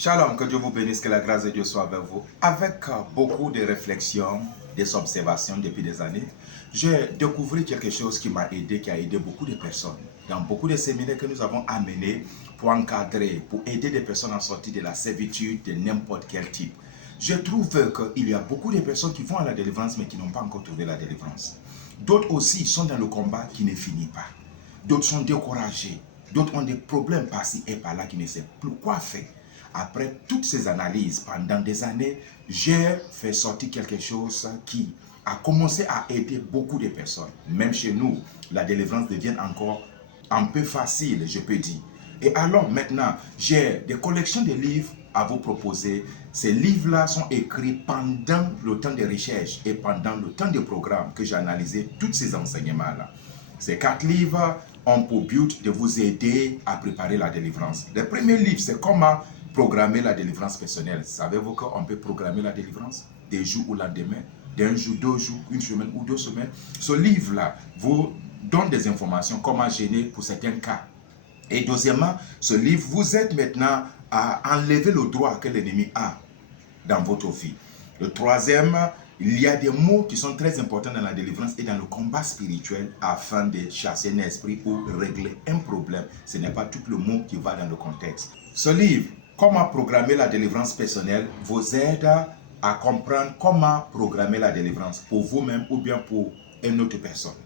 Shalom, que Dieu vous bénisse, que la grâce de Dieu soit avec vous. Avec beaucoup de réflexions, des observations depuis des années, j'ai découvert quelque chose qui m'a aidé, qui a aidé beaucoup de personnes. Dans beaucoup de séminaires que nous avons amenés pour encadrer, pour aider des personnes à sortir de la servitude de n'importe quel type. Je trouve qu'il y a beaucoup de personnes qui vont à la délivrance mais qui n'ont pas encore trouvé la délivrance. D'autres aussi sont dans le combat qui ne finit pas. D'autres sont découragés. D'autres ont des problèmes par-ci et par-là qui ne savent plus quoi faire. Après toutes ces analyses, pendant des années, j'ai fait sortir quelque chose qui a commencé à aider beaucoup de personnes. Même chez nous, la délivrance devient encore un peu facile, je peux dire. Et alors maintenant, j'ai des collections de livres à vous proposer. Ces livres-là sont écrits pendant le temps de recherche et pendant le temps de programme que j'ai analysé tous ces enseignements-là. Ces 4 livres ont pour but de vous aider à préparer la délivrance. Le premier livre, c'est comment programmer la délivrance personnelle. Savez-vous qu'on peut programmer la délivrance des jours au lendemain, d'un jour, 2 jours, 1 semaine ou 2 semaines? Ce livre-là vous donne des informations comment gêner pour certains cas. Et deuxièmement, ce livre vous aide maintenant à enlever le droit que l'ennemi a dans votre vie. Le troisième, il y a des mots qui sont très importants dans la délivrance et dans le combat spirituel afin de chasser un esprit ou régler un problème. Ce n'est pas tout le mot qui va dans le contexte. Ce livre, Comment programmer la délivrance personnelle, vous aide à comprendre comment programmer la délivrance pour vous-même ou bien pour une autre personne.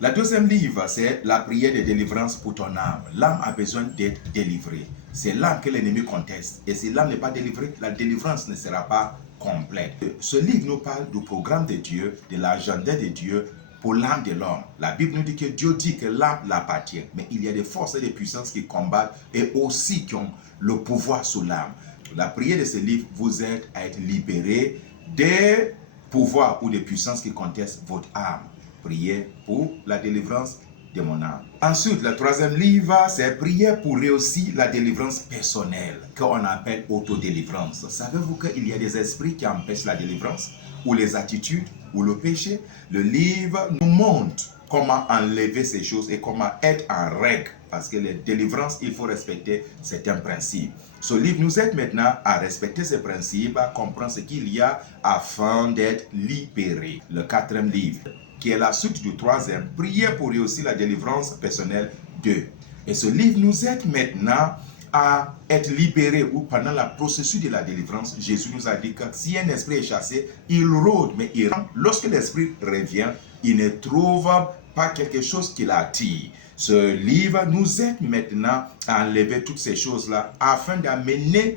La deuxième livre, c'est la prière de délivrance pour ton âme. L'âme a besoin d'être délivrée. C'est l'âme que l'ennemi conteste. Et si l'âme n'est pas délivrée, la délivrance ne sera pas complète. Ce livre nous parle du programme de Dieu, de l'agenda de Dieu pour l'âme de l'homme. La Bible nous dit que Dieu dit que l'âme l'appartient. Mais il y a des forces et des puissances qui combattent et aussi qui ont le pouvoir sur l'âme. La prière de ce livre vous aide à être libéré des pouvoirs ou des puissances qui contestent votre âme. Priez pour la délivrance de mon âme. Ensuite, le troisième livre, c'est prier pour réussir la délivrance personnelle, qu'on appelle autodélivrance. Savez-vous qu'il y a des esprits qui empêchent la délivrance, ou les attitudes, ou le péché? Le livre nous montre comment enlever ces choses et comment être en règle. Parce que les délivrances, il faut respecter certains principes. Ce livre nous aide maintenant à respecter ces principes, à comprendre ce qu'il y a afin d'être libéré. Le quatrième livre, qui est la suite du troisième, prier pour réussir la délivrance personnelle 2. Et ce livre nous aide maintenant à être libéré ou pendant le processus de la délivrance. Jésus nous a dit que si un esprit est chassé, il rôde, mais il rentre. Lorsque l'esprit revient, il ne trouve pas quelque chose qui l'attire. Ce livre nous aide maintenant à enlever toutes ces choses-là afin d'amener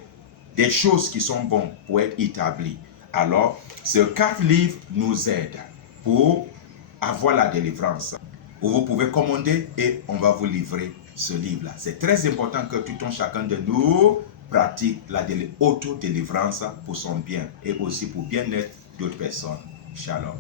des choses qui sont bonnes pour être établies. Alors, ces 4 livres nous aident pour avoir la délivrance. Vous pouvez commander et on va vous livrer ce livre-là. C'est très important que tout un chacun de nous pratique la auto-délivrance pour son bien et aussi pour bien-être d'autres personnes. Shalom.